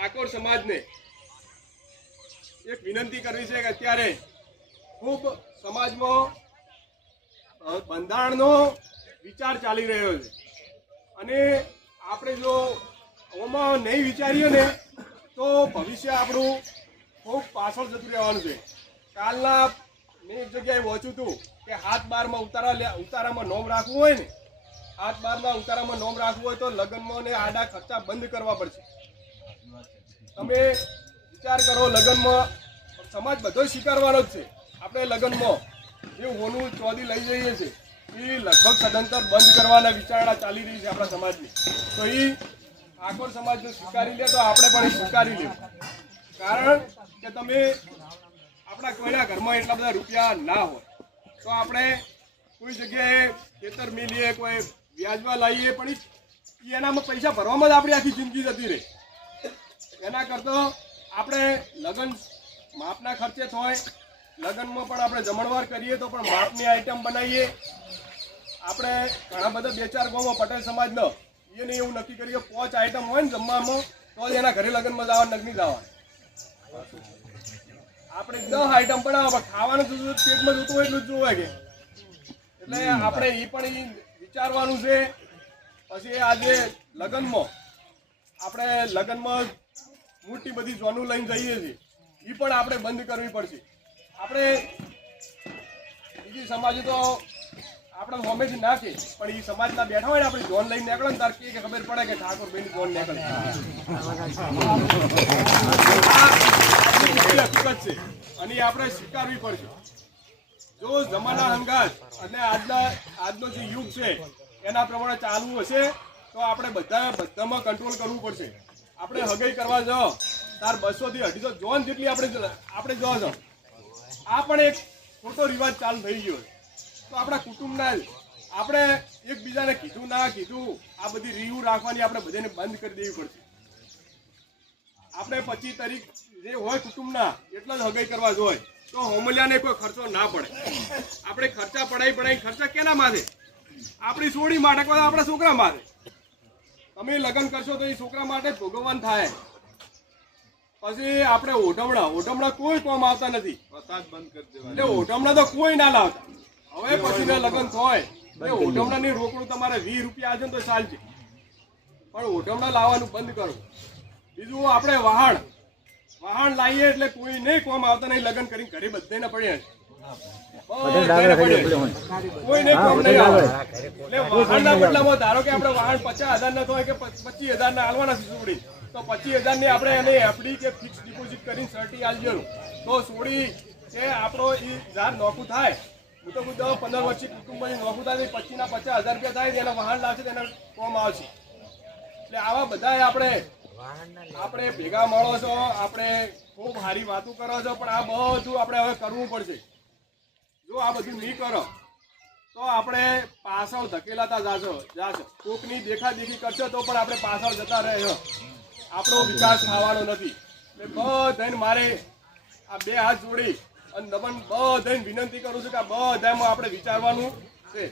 ઠાકોર સમાજને એક વિનંતી કરવી છે કે અત્યારે ખૂબ સમાજમાં બંધારણનો વિચાર ચાલી રહ્યો છે. અને આપણે જો આમાં નહીં વિચારીએ ને, તો ભવિષ્ય આપણું ખૂબ પાછળ જતું રહેવાનું છે. કાલના મેં એક જગ્યાએ વાંચ્યું હતું કે હાથ બારમાં ઉતારા ઉતારામાં નોમ રાખવું હોય ને, હાથ બારમાં ઉતારામાં નોમ રાખવું હોય તો લગ્નમાં ને આડા ખર્ચા બંધ કરવા પડશે. તમે વિચાર કરો, લગ્નમાં સમાજ બધો સ્વીકારવાનો જ છે. આપણે લગ્નમાં જે હોનું ચોદી લઈ જઈએ છીએ. એ લગભગ સદંતર બંધ કરવાના વિચારણા ચાલી રહી છે આપણા સમાજની. તો એ ઠાકોર સમાજ જો સ્વીકારી લે તો આપણે પણ એ સ્વીકારી લેવું. કારણ કે તમે આપણા કોઈના ઘરમાં એટલા બધા રૂપિયા ના હોય, તો આપણે કોઈ જગ્યાએ ખેતર મિલીએ, કોઈ વ્યાજમાં લાવીએ, પણ એનામાં પૈસા ભરવામાં જ આપણી આખી જિંદગી જતી રહે. એના કરતાં આપણે લગ્ન માપના ખર્ચે થાય, લગ્નમાં પણ આપણે જમણવાર કરીએ તો પણ માપની આઈટમ બનાવીએ. આપણે ઘણા બધા બે ચાર ગામમાં પટેલ સમાજનો, એને એવું નક્કી કરીએ, પાંચ આઈટમ હોય ને જમવામાં, તો જ એના ઘરે લગ્નમાં જવા નગની જવા આપણે દસ આઈટમ પણ ખાવાનું પેટમાં જોતું હોય એટલું જ જોવે કે. એટલે આપણે એ પણ એ વિચારવાનું છે. પછી આજે લગ્નમાં, આપણે લગ્નમાં મોટી બધી જોનું લઈને જઈએ છીએ. એ પણ આપણે બંધ કરવી પડશે. આપણે બીજી સમાજ તો આપણે હોમેથી નાખે પણ એ સમાજના બેઠા હોય ને આપણે જોન લઈને નીકળે ને તાર કે ખબર પડે કે ઠાકોર ભાઈ જોન નીકળે. હકીકત છે. અને આપણે સ્વીકારવી પડશે. જો જમાના અંગાજ અને આજના આજનો જે યુગ છે, એના પ્રમાણે ચાલવું હશે, તો આપણે બધા બધામાં કંટ્રોલ કરવું પડશે. આપણે હગાઈ કરવા જાઓ. તાર બસો થી અઢીસો જોન જેટલી આપણે આપણે જો છો આ પણ એક ખોટો રિવાજ ચાલુ થઈ ગયો તો આપણા કુટુંબના આપણે એકબીજાને કીધું ના કીધું, આ બધી રીવું રાખવાની આપણે બધાને બંધ કરી દેવી પડશે. આપણે પચીસ તારીખ જે હોય કુટુંબના, એટલા જ હગાઈ કરવા જોઈએ તો હોમલિયાને કોઈ ખર્ચો ના પડે. આપણે ખર્ચા પડાઈ પડાઈ ખર્ચા કેના માથે? આપણી સોડી માટે કોઈ આપણા છોકરા માટે તમે લગ્ન કરશો તો એ છોકરા માટે જ થાય. પછી આપણે ઓઢમણા ઓઢમણા કોઈ કોમ આવતા નથી. એટલે ઓઢમણા તો કોઈ ના લાવતા. હવે પછી લગ્ન થાય. એ ઓઢમણાની રોકડું તમારે વીસ રૂપિયા આવશે ને તો ચાલશે. પણ ઓઢમણા લાવવાનું બંધ કરો. બીજું આપણે વાહણ. વહાણ લાવીએ એટલે કોઈ નહીં કોમ આવતા નહીં. લગ્ન કરીને ઘરે બધાને પડ્યા બધાને પડ્યા. કોઈ નહીં કોમ નહીં. વાહનના બદલામાં ધારો કે આપણે વાહન પચાસ હજાર ના થાય કે પચીસ હજાર ના આલવાના છે સોડી. તો પચીસ હજારની આપણે એને એફડી કે ફિક્સ ડિપોઝિટ કરીને સર્ટી આલજો તો સોડી કે આપણો એ ઝાડ નોખું થાય. હું તો કુદો પંદર વર્ષથી કુટુંબની નોખું થાય પચીસ ના પચાસ હજાર રૂપિયા થાય એના વાહન લાવશે એને એના કોમ આવશે. એટલે આવા બધા આપણે આપણે ભેગા મળો છો આપણે ખૂબ સારી વાતો કરો છો પણ આ બધું આપણે હવે કરવું પડશે. જો આ બધું નહીં કરો, તો આપણે પાછળ ધકેલાતા જાશો જાશો કોકની દેખા દેખી કરશો તો પણ આપણે પાછળ જતા રહ્યો આપણો વિકાસ થવાનો નથી. એટલે બધાને મારે આ બે હાથ જોડી અને નમન બધાને વિનંતી કરું છું કે આ બધામાં આપણે વિચારવાનું છે.